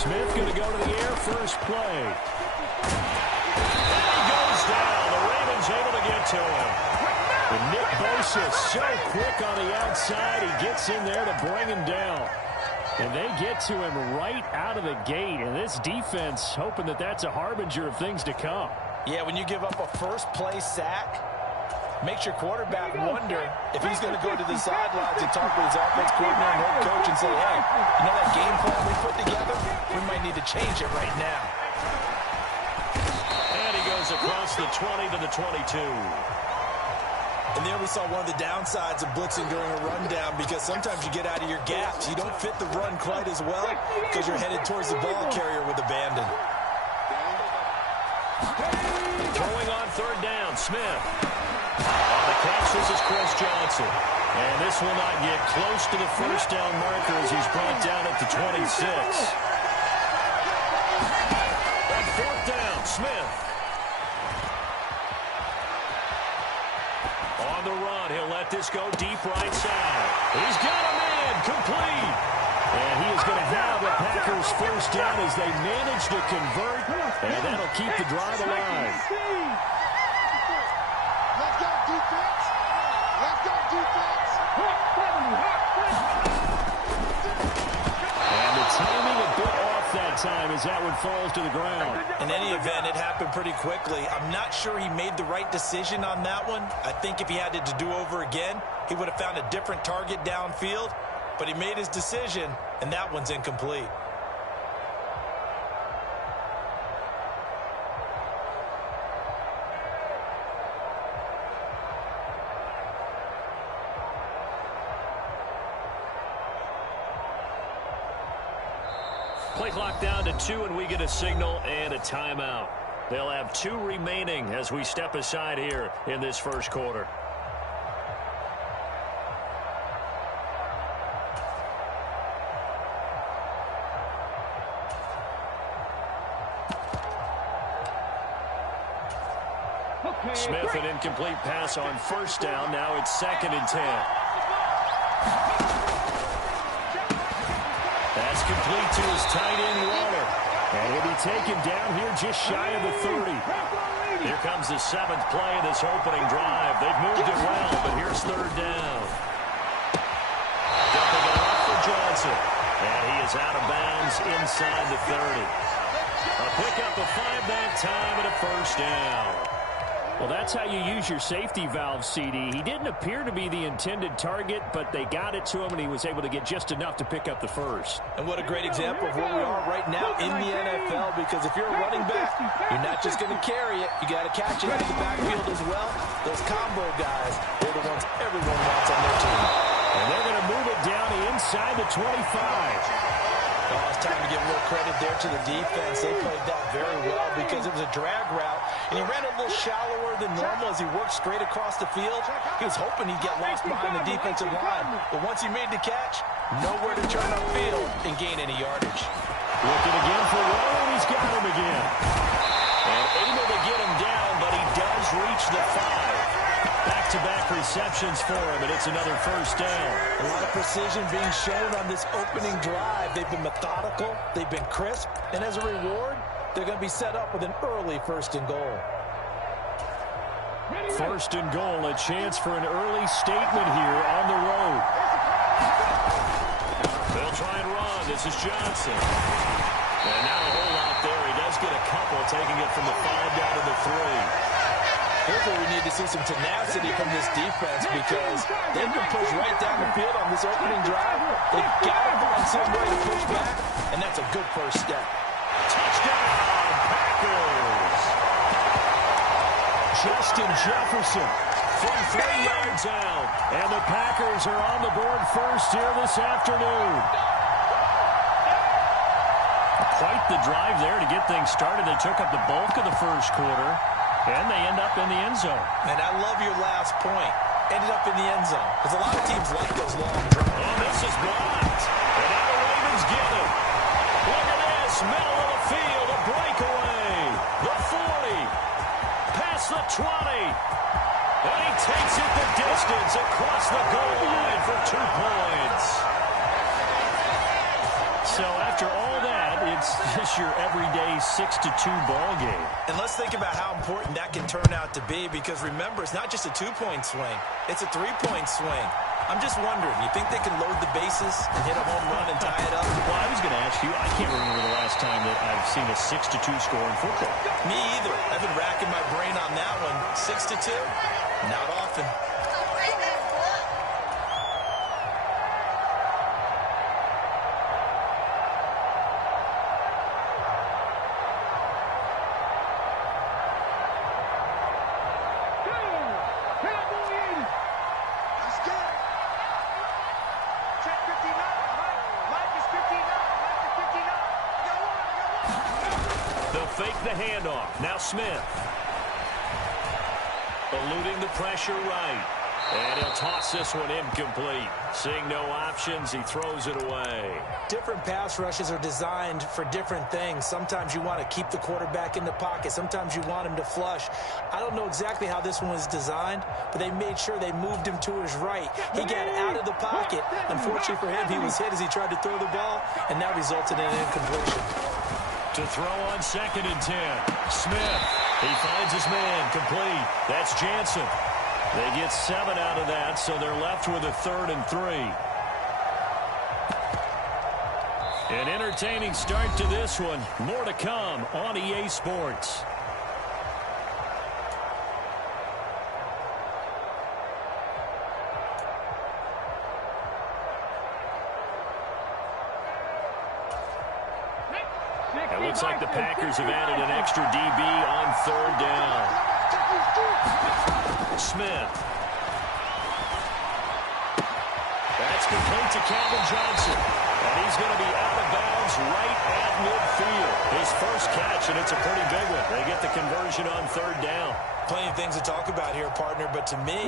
Smith going to go to the air first play. And he goes down. The Ravens able to get to him. And Nick Bosa so quick on the outside. He gets in there to bring him down. And they get to him right out of the gate. And this defense hoping that that's a harbinger of things to come. Yeah, when you give up a first-play sack, makes your quarterback wonder if he's going to go to the sidelines and talk with his offense coordinator and head coach and say, hey, you know that game plan we put together? We might need to change it right now. And he goes across the 20 to the 22. And there we saw one of the downsides of blitzing during a rundown, because sometimes you get out of your gaps. You don't fit the run quite as well because you're headed towards the ball carrier with abandon. Throwing on third down, Smith. On the catch, this is Chris Johnson. And this will not get close to the first down marker as he's brought down at the 26. On fourth down, Smith. On the run, he'll let this go deep right side. He's got a man, complete. And he is going to have the Packers first down as they manage to convert, and that'll keep the drive alive. Let's go, defense. Let's go, defense. And the timing a bit off that time as that one falls to the ground. In any event, it happened pretty quickly. I'm not sure he made the right decision on that one. I think if he had to do over again, he would have found a different target downfield. But he made his decision, and that one's incomplete. Play clock down to 2, and we get a signal and a timeout. They'll have 2 remaining as we step aside here in this first quarter. Smith, an incomplete pass on first down. Now it's 2nd and 10. That's complete to his tight end, Waller. And he'll be taken down here just shy of the 30. Here comes the 7th play of this opening drive. They've moved it well, but here's 3rd down. Dumping it off for Johnson. And he is out of bounds inside the 30. A pickup of 5 that time and a first down. Well, that's how you use your safety valve, CD. He didn't appear to be the intended target, but they got it to him, and he was able to get just enough to pick up the first. And what a great example of where we are right now in the NFL, because if you're a running back, you're not just going to carry it. You got to catch it in the backfield as well. Those combo guys, they're the ones everyone wants on their team. And they're going to move it down inside the 25. Oh, it's time to give real credit there to the defense. They played that very well because it was a drag route, and he ran a little shallower than normal as he worked straight across the field. He was hoping he'd get lost behind the defensive line, but once he made the catch, nowhere to turn upfield and gain any yardage. Looking again for Waller, and he's got him again. And able to get him down, but he does reach the 5. Back-to-back receptions for him, and it's another first down. A lot of precision being shown on this opening drive. They've been methodical, they've been crisp, and as a reward, they're going to be set up with an early 1st and goal. 1st and goal, a chance for an early statement here on the road. They'll try and run. This is Johnson. And now a whole lot there. He does get a couple, taking it from the 5 down to the 3. Here's where we need to see some tenacity from this defense, because they've been pushed right down the field on this opening drive. They've got to find some way to push back, and that's a good first step. Touchdown, Packers! Justin Jefferson from 3 yards out, and the Packers are on the board first here this afternoon. Quite the drive there to get things started. They took up the bulk of the first quarter. And they end up in the end zone. And I love your last point. Ended up in the end zone. Because a lot of teams like those long drives. Oh, this is blocked. And now the Ravens get it. Look at this. Middle of the field. A breakaway. The 40. Past the 20. And he takes it the distance across the goal line for 2 points. So after all that, it it's just your everyday 6-2 ball game. And let's think about how important that can turn out to be, because remember, it's not just a 2-point swing. It's a 3-point swing. I'm just wondering, you think they can load the bases and hit a home run and tie it up? Well, I was going to ask you, I can't remember the last time that I've seen a 6-2 score in football. Me either. I've been racking my brain on that one. 6-2? Not often. Fake the handoff. Now Smith. Eluding the pressure right. And he'll toss this one incomplete. Seeing no options, he throws it away. Different pass rushes are designed for different things. Sometimes you want to keep the quarterback in the pocket. Sometimes you want him to flush. I don't know exactly how this one was designed, but they made sure they moved him to his right. He got out of the pocket. Unfortunately for him, he was hit as he tried to throw the ball, and that resulted in an incompletion. To throw on 2nd and 10. Smith. He finds his man. Complete. That's Jansen. They get 7 out of that, so they're left with a 3rd and 3. An entertaining start to this one. More to come on EA Sports. It looks like the Packers have added an extra DB on 3rd down. Smith. That's complete to Calvin Johnson. And he's going to be out of bounds right at midfield. His first catch, and it's a pretty big one. They get the conversion on 3rd down. Plenty of things to talk about here, partner, but to me,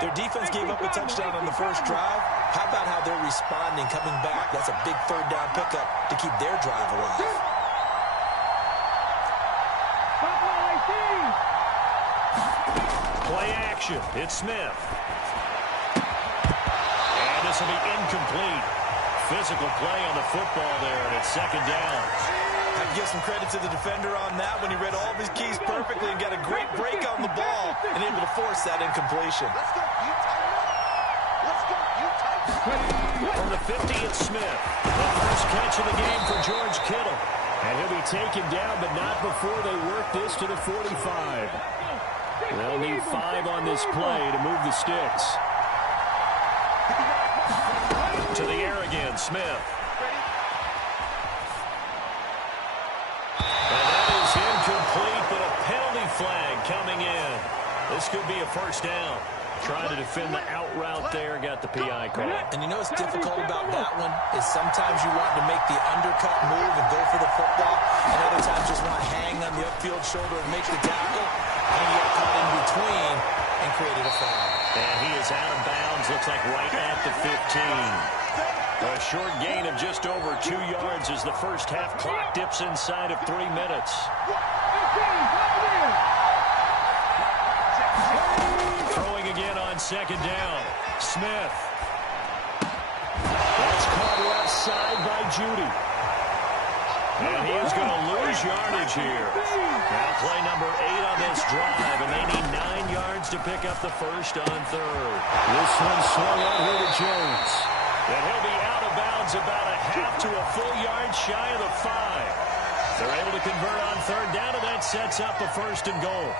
their defense gave up a touchdown on the first drive. How about how they're responding, coming back? That's a big 3rd down pickup to keep their drive alive. Play action. It's Smith. And this will be incomplete. Physical play on the football there, and it's 2nd down. I'd give some credit to the defender on that when he read all of his keys perfectly and got a great break on the ball and able to force that incompletion. From the 50, it's Smith. The first catch of the game for George Kittle. And he'll be taken down, but not before they work this to the 45. They'll need 5 on this play to move the sticks. To the air again, Smith. And that is incomplete, but a penalty flag coming in. This could be a 1st down. Trying to defend the out route there, got the PI call. And you know what's difficult about that one is sometimes you want to make the undercut move and go for the football, and other times just want to hang on the upfield shoulder and make the tackle, and you got caught in between and created a foul. And he is out of bounds, looks like right at the 15. A short gain of just over 2 yards as the first half clock dips inside of 3 minutes. Throwing again on 2nd down. Smith. That's caught left side by Judy. And he is going to lose yardage here. Now play number 8 on this drive, and they need 9 yards to pick up the first on 3rd. This one swung out here to Jones. And he'll be out of bounds about a half to a full yard shy of the 5. They're able to convert on 3rd down, and that sets up a 1st and goal.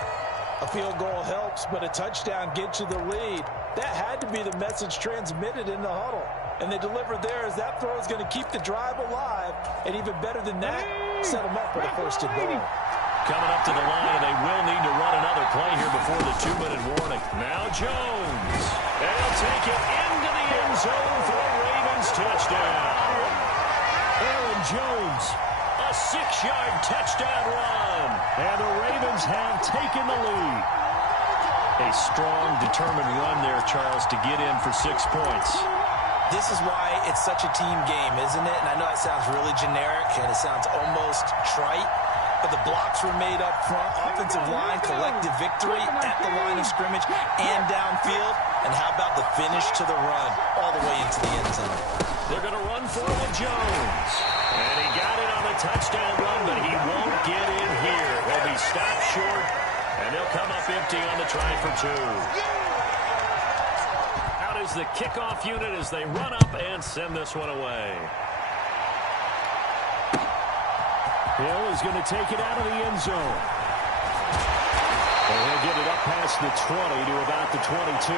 A field goal helps, but a touchdown gets you the lead. That had to be the message transmitted in the huddle. And they delivered there as that throw is going to keep the drive alive. And even better than that, set them up for the 1st and goal. Coming up to the line, and they will need to run another play here before the 2-minute warning. Now Jones. And he'll take it into the end zone for a Ravens touchdown. Aaron Jones, a 6-yard touchdown run. And the Ravens have taken the lead. A strong, determined run there, Charles, to get in for 6 points. This is why it's such a team game, isn't it? And I know it sounds really generic and it sounds almost trite, but the blocks were made up front. Offensive line, collective victory at the line of scrimmage and downfield. And how about the finish to the run all the way into the end zone? They're going to run for it with Jones. And he got it on the touchdown run, but he won't get in here. He'll be stopped short, and they'll come up empty on the try for 2. Out is the kickoff unit as they run up and send this one away. Hill is going to take it out of the end zone. And he'll get it up past the 20 to about the 22.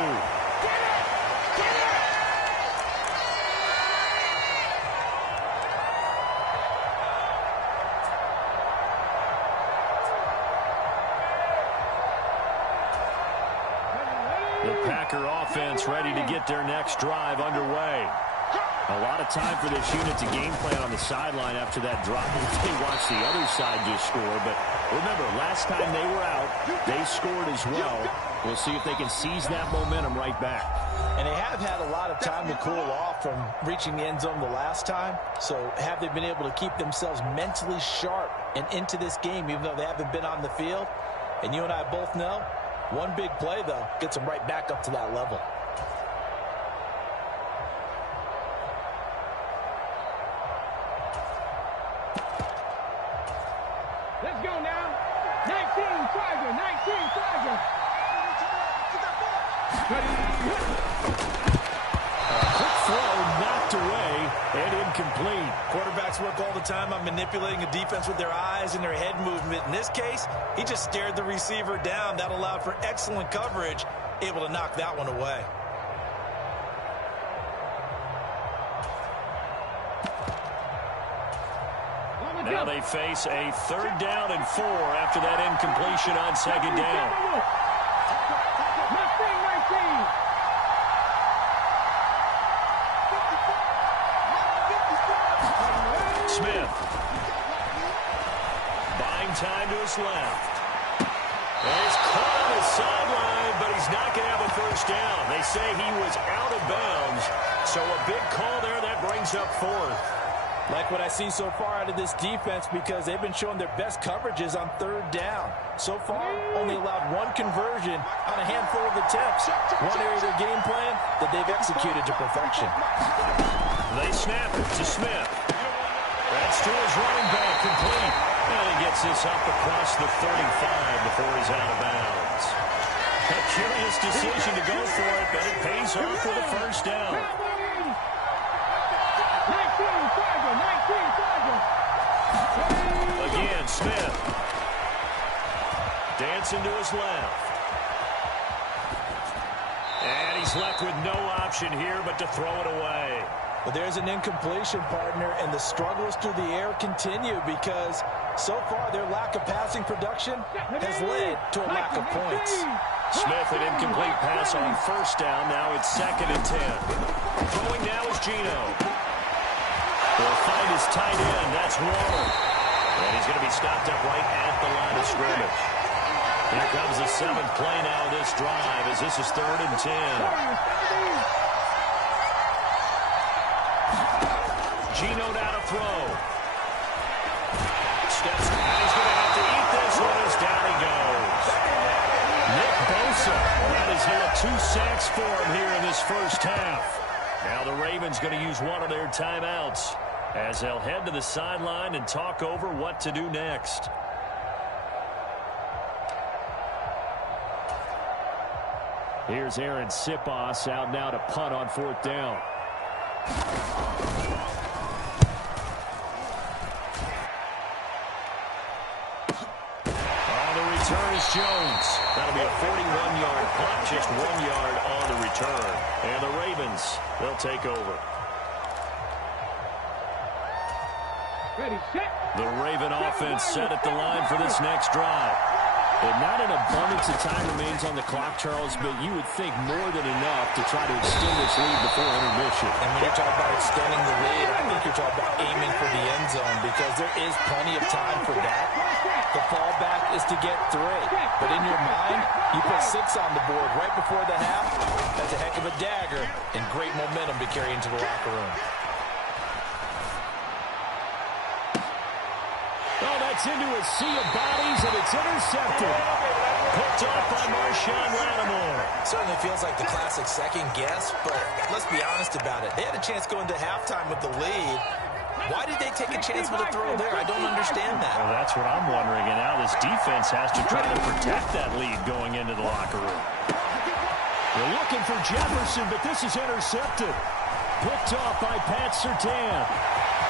The Packer offense ready to get their next drive underway. A lot of time for this unit to game plan on the sideline after that drop. They watch the other side just score. But remember, last time they were out, they scored as well. We'll see if they can seize that momentum right back. And they have had a lot of time to cool off from reaching the end zone the last time. So have they been able to keep themselves mentally sharp and into this game, even though they haven't been on the field? And you and I both know, one big play, though, gets them right back up to that level. Let's go now. 19 Tiger, 19 Tiger. Quick throw knocked away and incomplete. Quarterbacks work all the time on manipulating a defense with their eyes and their head movement. In this case, he just stared the receiver down. That allowed for excellent coverage, able to knock that one away. Now they face a 3rd down and 4 after that incompletion on 2nd down. Smith. Buying time to his left. And he's caught on the sideline, but he's not going to have a 1st down. They say he was out of bounds, so a big call there that brings up 4th. Like what I see so far out of this defense, because they've been showing their best coverages on 3rd down. So far, only allowed 1 conversion on a handful of attempts. One area of their game plan that they've executed to perfection. They snap it to Smith. That's to his running back, complete. And he gets this up across the 35 before he's out of bounds. A curious decision to go for it, but it pays off for the 1st down. Again, Smith. Dancing to his left. And he's left with no option here but to throw it away. But there's an incompletion, partner, and the struggles through the air continue because so far their lack of passing production has led to a lack of points. Smith, an incomplete pass on 1st down. Now it's 2nd and 10. Throwing now is Gino. He'll find his tight end. That's Warner. And he's going to be stopped up right at the line of scrimmage. Here comes the 7th play now of this drive as this is 3rd and 10. Gino now to throw. Steps out. He's going to have to eat this one as down he goes. Nick Bosa. That is hit 2 sacks for him here in this 1st half. Now the Ravens going to use one of their timeouts as they'll head to the sideline and talk over what to do next. Here's Aaron Sipos out now to punt on 4th down. On the return is Jones. That'll be a 41-yard punt, just 1 yard on the return. And the Ravens, they'll take over. Ready, set. The Raven offense set at the line for this next drive. And not an abundance of time remains on the clock, Charles, but you would think more than enough to try to extend this lead before intermission. And when you're talking about extending the lead, I think you're talking about aiming for the end zone because there is plenty of time for that. The fallback is to get 3. But in your mind, you put 6 on the board right before the half. That's a heck of a dagger and great momentum to carry into the locker room. Oh, that's into a sea of bodies, and it's intercepted. Picked off by Marshawn Lattimore. Certainly feels like the classic second guess, but let's be honest about it. They had a chance going to halftime with the lead. Why did they take a chance with a throw there? I don't understand that. Well, that's what I'm wondering. And now this defense has to try to protect that lead going into the locker room. They're looking for Jefferson, but this is intercepted. Picked off by Pat Surtain.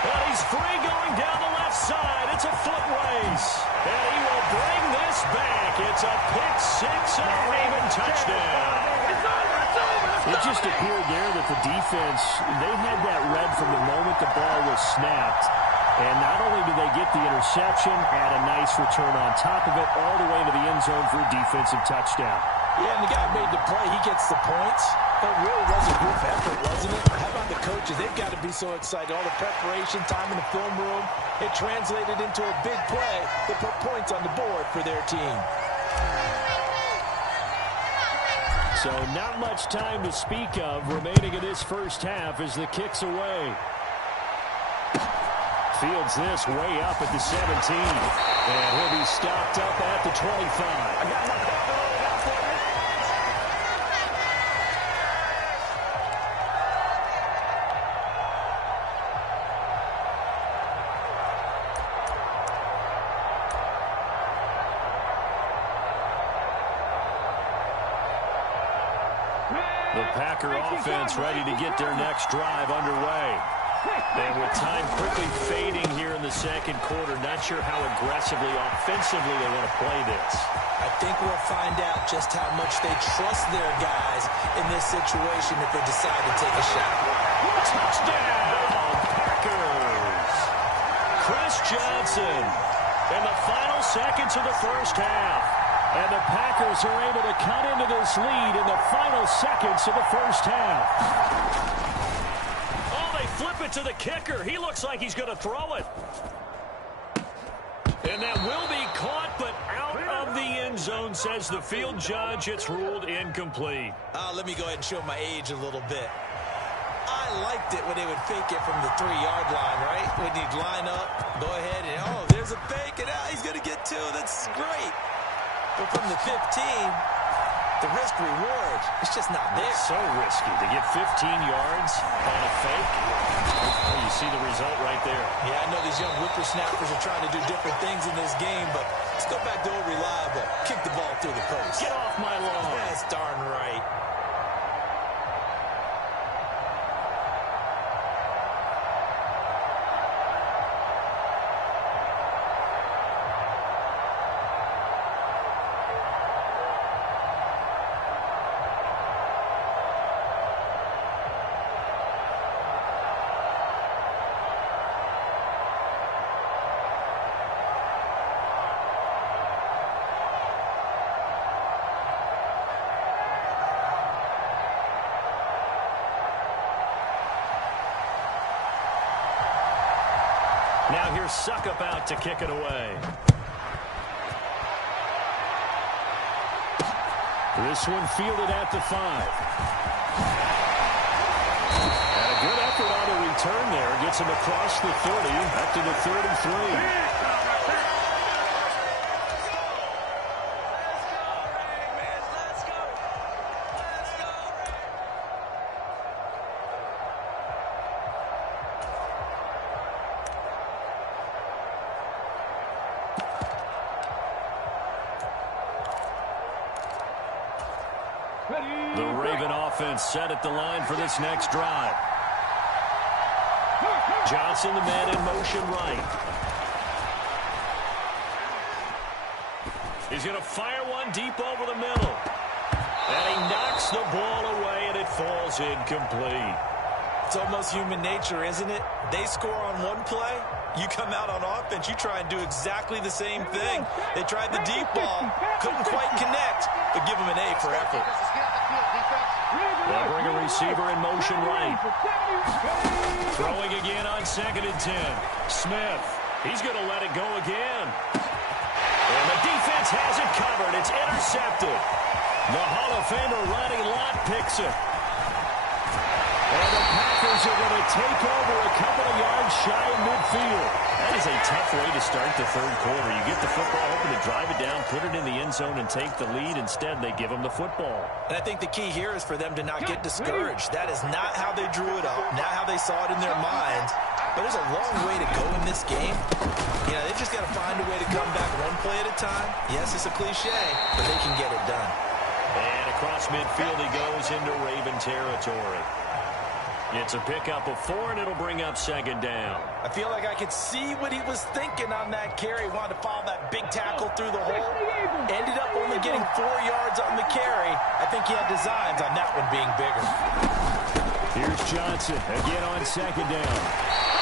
And he's free going down the left side. It's a foot race. And he will bring this back. It's a pick six and a Raven touchdown. It just appeared there that the defense, they had that read from the moment the ball was snapped. And not only did they get the interception, had a nice return on top of it, all the way into the end zone for a defensive touchdown. Yeah, and the guy made the play. He gets the points. It really was a group effort, wasn't it? How about the coaches? They've got to be so excited. All the preparation, time in the film room, it translated into a big play that put points on the board for their team. So not much time to speak of remaining in this first half as the kick's away. Fields this way up at the 17. And he'll be stopped up at the 25. The Packer offense ready to get their next drive underway. And with time quickly fading here in the second quarter, not sure how aggressively, offensively they want to play this. I think we'll find out just how much they trust their guys in this situation if they decide to take a shot. Touchdown, Packers! Chris Johnson in the final seconds of the first half. And the Packers are able to cut into this lead in the final seconds of the first half. Oh, they flip it to the kicker. He looks like he's going to throw it. And that will be caught, but out of the end zone, says the field judge. It's ruled incomplete. Let me go ahead and show my age a little bit. I liked it when they would fake it from the 3-yard line, right? When you'd line up, go ahead, and oh, there's a fake, and he's going to get two. That's great. But from the 15, the risk-reward, it's just not there. It's so risky to get 15 yards on a fake. Oh, you see the result right there. Yeah, I know these young whippersnappers are trying to do different things in this game, but let's go back to old reliable. Kick the ball through the post. Get off my lawn. That's darn right. Now here's Suckup out to kick it away. This one fielded at the 5. And a good effort on the return there. Gets him across the 30, up to the 33. The Raven offense set at the line for this next drive. Johnson, the man in motion right. He's going to fire one deep over the middle. And he knocks the ball away, and it falls incomplete. It's almost human nature, isn't it? They score on one play. You come out on offense, you try and do exactly the same thing. They tried the deep ball, couldn't quite connect, but give them an A for effort. They'll bring a receiver in motion right. Throwing again on 2nd and 10. Smith, he's going to let it go again. And the defense has it covered. It's intercepted. The Hall of Famer Ronnie Lott picks it. And the Packers Raiders are going to take over a couple of yards shy of midfield. That is a tough way to start the third quarter. You get the football, hoping to drive it down, put it in the end zone, and take the lead. Instead, they give them the football. And I think the key here is for them to not get discouraged. That is not how they drew it up, not how they saw it in their minds. But there's a long way to go in this game. You know, they've just got to find a way to come back one play at a time. Yes, it's a cliche, but they can get it done. And across midfield he goes into Raven territory. It's a pickup of 4, and it'll bring up second down. I feel like I could see what he was thinking on that carry. He wanted to follow that big tackle through the hole. Ended up only getting 4 yards on the carry. I think he had designs on that one being bigger. Here's Johnson again on second down.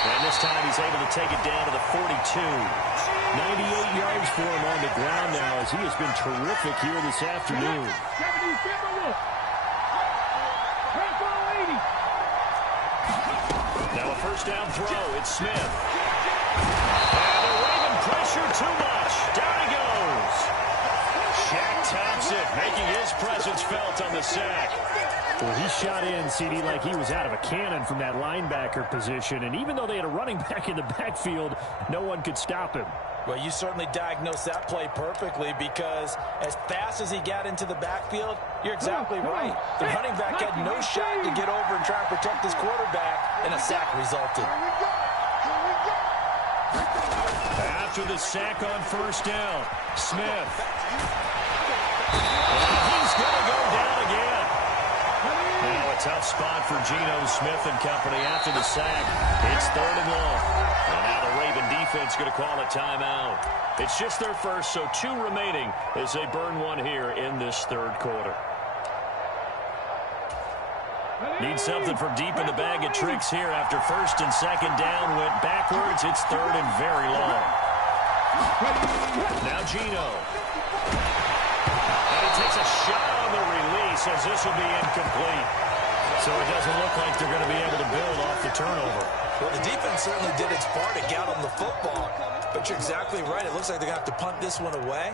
And this time he's able to take it down to the 42. 98 yards for him on the ground now as he has been terrific here this afternoon. Now a first down throw. It's Smith. And the Raven pressure too much. Down he goes. Shaq tops it, making his presence felt on the sack. Well, he shot in, CD, like he was out of a cannon from that linebacker position. And even though they had a running back in the backfield, no one could stop him. Well, you certainly diagnosed that play perfectly because as fast as he got into the backfield, you're exactly right. The running back had no shot to get over and try and protect his quarterback, and a sack resulted. After the sack on first down, Smith. And he's going to go down again. Now a tough spot for Geno Smith and company after the sack. It's 3rd and long. And now the Raven defense going to call a timeout. It's just their first, so 2 remaining as they burn one here in this third quarter. Need something from deep in the bag of tricks here after first and second down went backwards. It's 3rd and very long. Now Geno. And he takes a shot on the release as this will be incomplete. So it doesn't look like they're going to be able to build off the turnover. Well, the defense certainly did its part to get on the football. But you're exactly right. It looks like they're going to have to punt this one away.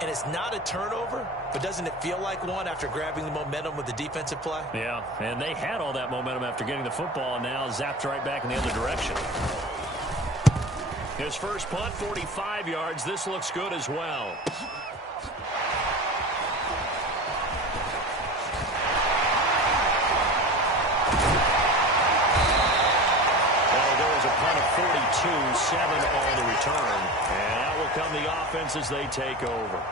And it's not a turnover, but doesn't it feel like one after grabbing the momentum with the defensive play? Yeah, and they had all that momentum after getting the football, and now zapped right back in the other direction. His first punt, 45 yards. This looks good as well. A punt of 42, 7 on the return. And out will come the offense as they take over.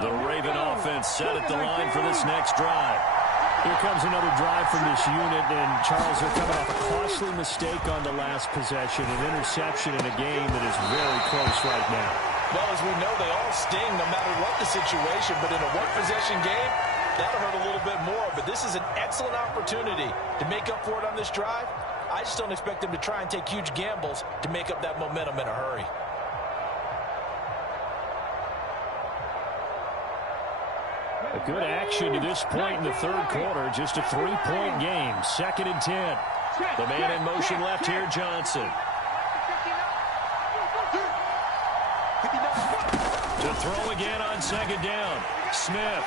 The Raven offense set at the line for this next drive. Here comes another drive from this unit, and Charles, are coming off a costly mistake on the last possession, an interception in a game that is very close right now. Well, as we know, they all sting no matter what the situation, but in a one-possession game, that'll hurt a little bit more. But this is an excellent opportunity to make up for it on this drive. I just don't expect them to try and take huge gambles to make up that momentum in a hurry. A good action to this point in the third quarter. Just a 3-point game. 2nd and 10. The man in motion left here, Johnson. To throw again on second down. Smith.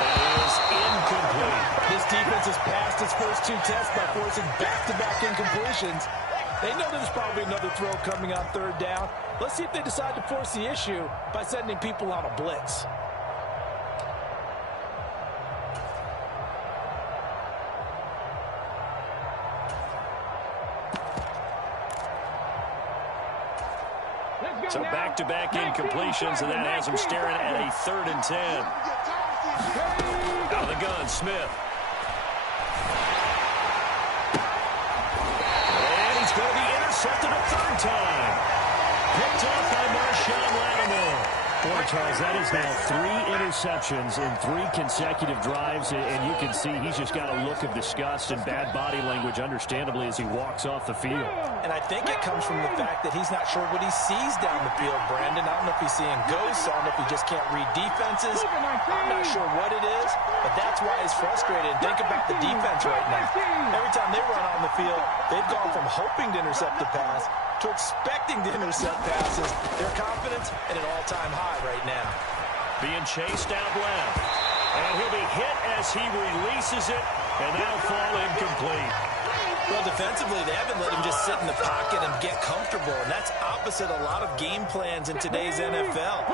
That is incomplete. This defense has passed its first 2 tests by forcing back-to-back incompletions. They know there's probably another throw coming on 3rd down. Let's see if they decide to force the issue by sending people on a blitz. So back-to-back incompletions, and that has him staring at a 3rd and 10. Out of the gun, Smith. And he's going to be intercepted a 3rd time. Picked off by Marshawn Lattimore. Boy, Charles, that is now 3 interceptions in 3 consecutive drives, and you can see he's just got a look of disgust and bad body language, understandably, as he walks off the field. And I think it comes from the fact that he's not sure what he sees down the field, Brandon. I don't know if he's seeing ghosts. I don't know if he just can't read defenses. I'm not sure what it is, but that's why he's frustrated. Think about the defense right now. every time they run on the field, they've gone from hoping to intercept the pass to expecting to intercept passes. Their confidence at an all-time high right now. Being chased out left. And he'll be hit as he releases it, and that'll fall incomplete. Well, defensively, they haven't let him just sit in the pocket and get comfortable, and that's opposite a lot of game plans in today's NFL.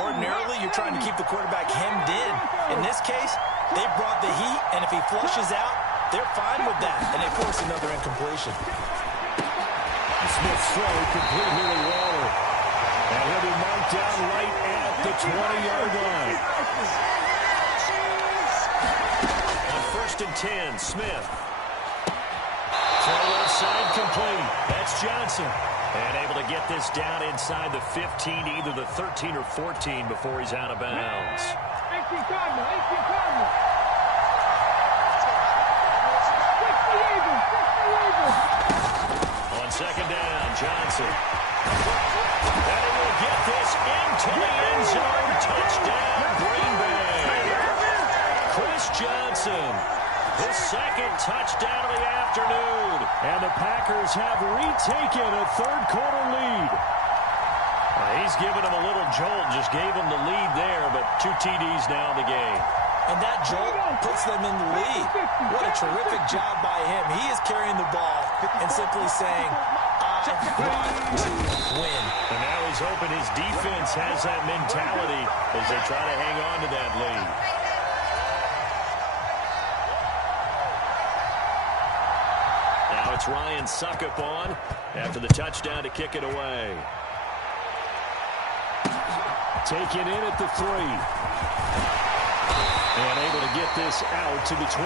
Ordinarily, you're trying to keep the quarterback hemmed in. In this case, they brought the heat, and if he flushes out, they're fine with that, and they force another incompletion. Smith's throw complete here to Waller. And he'll be marked down right at the 20-yard line. On 1st and 10, Smith. Throw left side complete. That's Johnson. And able to get this down inside the 15, either the 13 or 14 before he's out of bounds. 18 Cardinal, 18 Cardinal. 60 Eagles. On 2nd down, Johnson. And he will get this into the end zone. Touchdown, Green Bay. Chris Johnson, his 2nd touchdown of the afternoon. And the Packers have retaken a third-quarter lead. He's given them a little jolt, just gave them the lead there, but 2 TDs now in the game. And that jolt puts them in the lead. What a terrific job by him. He is carrying the ball and simply saying, I want to win. And now he's hoping his defense has that mentality as they try to hang on to that lead. Now it's Ryan Suckup on after the touchdown to kick it away. Taken in at the 3. And able to get this out to the 25.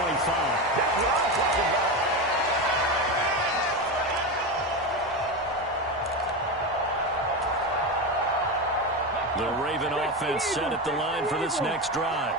The Raven offense set at the line for this next drive.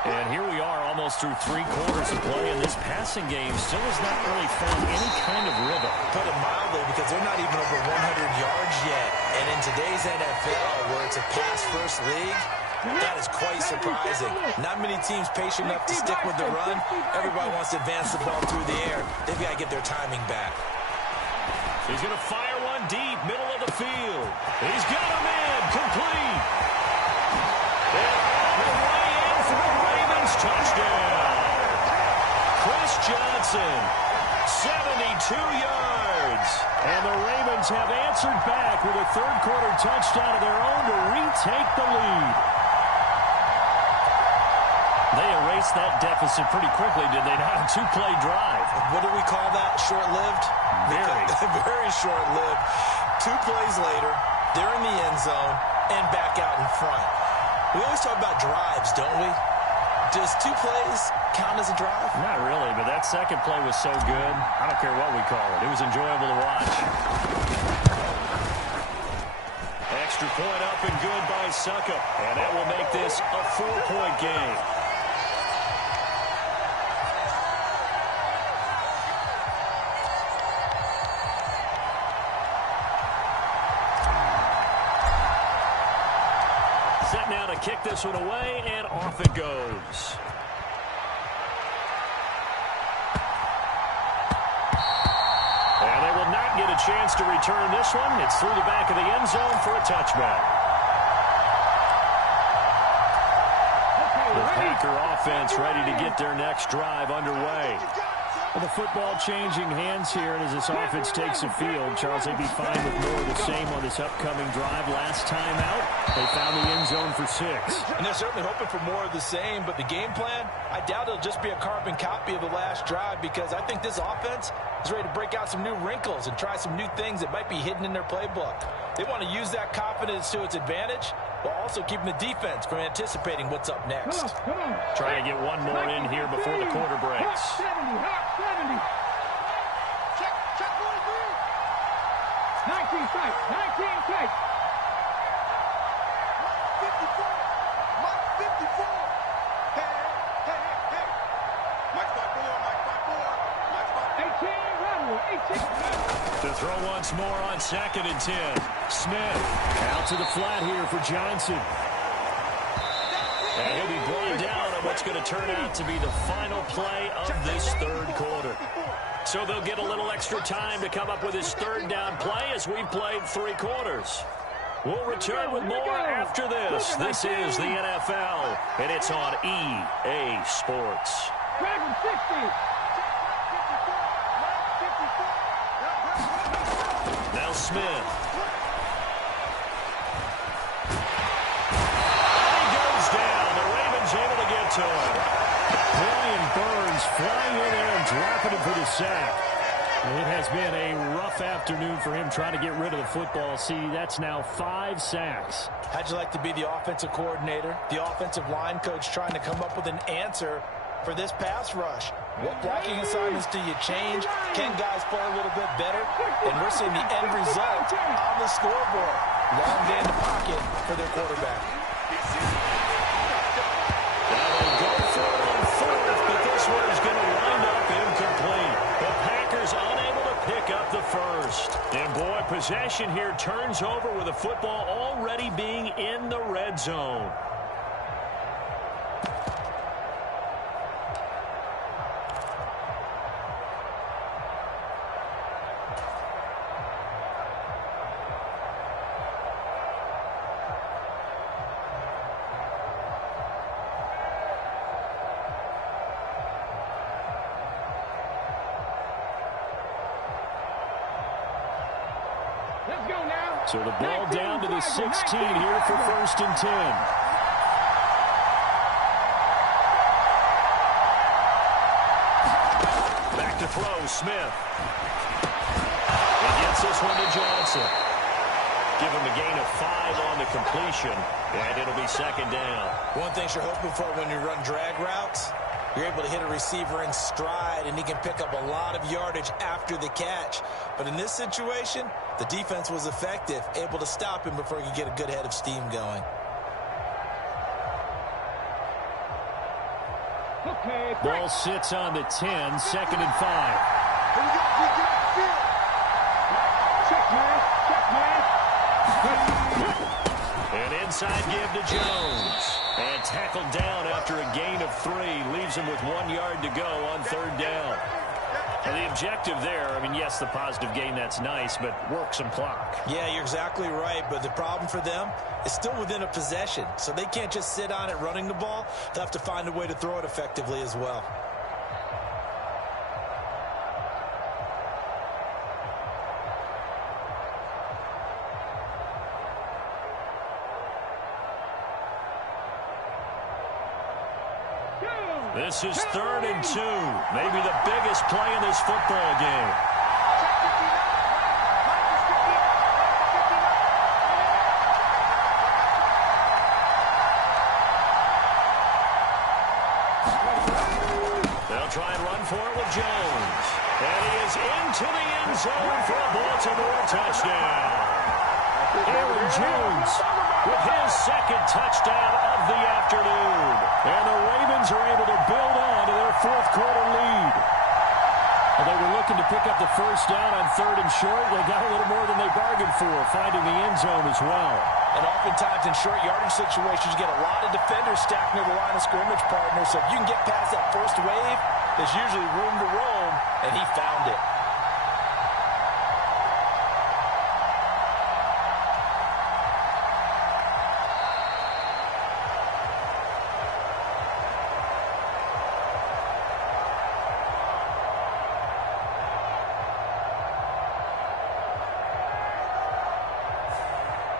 And here we are almost through 3 quarters of play, and this passing game still has not really found any kind of rhythm. Put it mildly, because they're not even over 100 yards yet. And in today's NFL, where it's a pass-first league, that is quite surprising. Not many teams patient enough to stick with the run. Everybody wants to advance the ball through the air. They've got to get their timing back. He's going to fire one deep, middle of the field. He's got him in, complete. And all the way in for the Ravens touchdown. Chris Johnson, 72 yards. And the Ravens have answered back with a third-quarter touchdown of their own to retake the lead. They erased that deficit pretty quickly, did they not? A 2-play drive. What do we call that? Short-lived? Very. Very short-lived. 2 plays later, they're in the end zone and back out in front. We always talk about drives, don't we? Does 2 plays count as a drive? Not really, but that second play was so good. I don't care what we call it. It was enjoyable to watch. Extra point up and good by Suckup. And that will make this a 4-point game. Set now to kick this one away, and off it goes. And they will not get a chance to return this one. It's through the back of the end zone for a touchback. The Packer offense ready to get their next drive underway. Well, the football changing hands here, and as this offense takes the field, Charles, they'd be fine with more of the same on this upcoming drive. Last time out, they found the end zone for 6. And they're certainly hoping for more of the same, but the game plan, I doubt it'll just be a carbon copy of the last drive, because I think this offense is ready to break out some new wrinkles and try some new things that might be hidden in their playbook. They want to use that confidence to its advantage, while also keeping the defense from anticipating what's up next. Come on. Trying to get one more in here before the quarter breaks. Hot 70, hot 70. Check 43. 19 tight, 19 tight. Mike 54. Hey. Mike 54, Mike 54. 18, Rodwell, 18. To throw once more on 2nd and 10. Smith out to the flat here for Johnson. And he'll be brought down on what's going to turn out to be the final play of this third quarter. So they'll get a little extra time to come up with his third down play as we've played 3 quarters. We'll return with more after this. This is the NFL, and it's on EA Sports. Dragon 60. Now Smith. He goes down. The Ravens able to get to him. Brian Burns flying in there and dropping him for the sack. It has been a rough afternoon for him trying to get rid of the football. See, that's now 5 sacks. How'd you like to be the offensive coordinator, the offensive line coach trying to come up with an answer for this pass rush? What blocking assignments do you change? Can guys play a little bit better? And we're seeing the end result on the scoreboard. Long day in the pocket for their quarterback. Now they go for it on 4th, but this one is going to wind up incomplete. The Packers unable to pick up the first. And boy, possession here turns over with the football already being in the red zone. Let's go now. So the ball down to the 16 here for 1st and 10. Back to throw, Smith. He gets this one to Johnson. Give him a gain of 5 on the completion, and it'll be 2nd down. One thing you're hoping for when you run drag routes, you're able to hit a receiver in stride, and he can pick up a lot of yardage after the catch. But in this situation, the defense was effective, able to stop him before he could get a good head of steam going. Okay. Ball sits on the 10, 2nd and 5. Here we go. We get off the field. Check, man. Check, man. An inside give to Jones. And tackled down after a gain of 3. Leaves him with 1 yard to go on 3rd down. And the objective there, I mean, yes, the positive gain, that's nice, but work some clock. Yeah, you're exactly right, but the problem for them is still within a possession, so they can't just sit on it running the ball. They'll have to find a way to throw it effectively as well. This is 3rd and 2. Maybe the biggest play in this football game. They'll try and run for it with Jones. And he is into the end zone for a Baltimore touchdown. Aaron Jones with his 2nd touchdown of the afternoon. And the Ravens are able to build on to their 4th quarter lead. Well, they were looking to pick up the 1st down on 3rd and short. They got a little more than they bargained for, finding the end zone as well. And oftentimes in short yardage situations, you get a lot of defenders stacked near the line of scrimmage, partner. So if you can get past that first wave, there's usually room to roam, and he found it.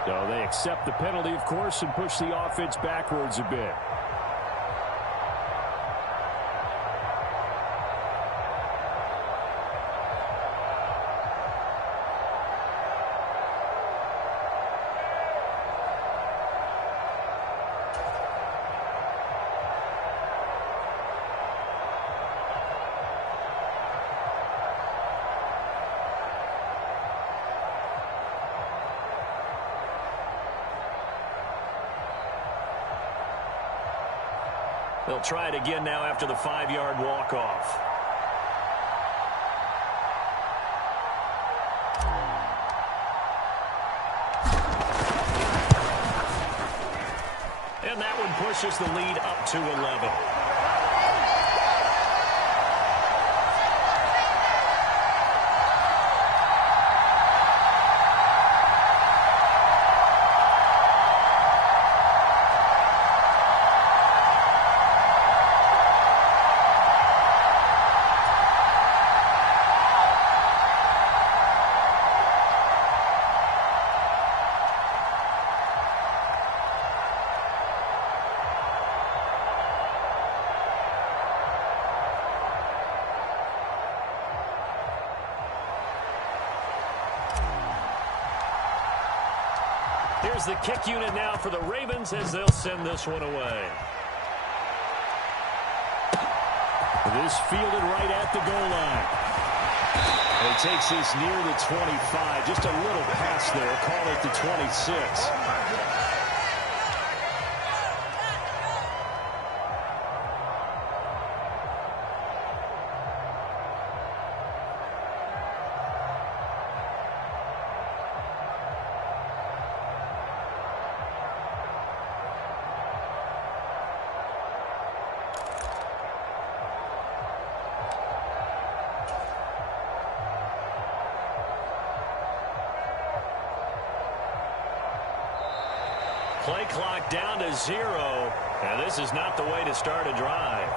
So they accept the penalty, of course, and push the offense backwards a bit. They'll try it again now after the 5-yard walk-off. And that one pushes the lead up to 11. Here's the kick unit now for the Ravens as they'll send this one away. This fielded right at the goal line. And he takes this near the 25. Just a little pass there. Call it the 26. Play clock down to 0, and this is not the way to start a drive.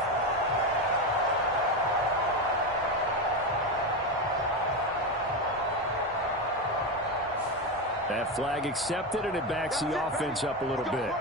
That flag accepted, and it backs the offense up a little bit.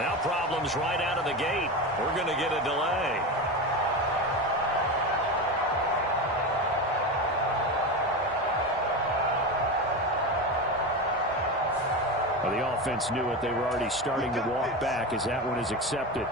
Now problems right out of the gate. We're going to get a delay. Well, the offense knew it. They were already starting to walk back as that one is accepted.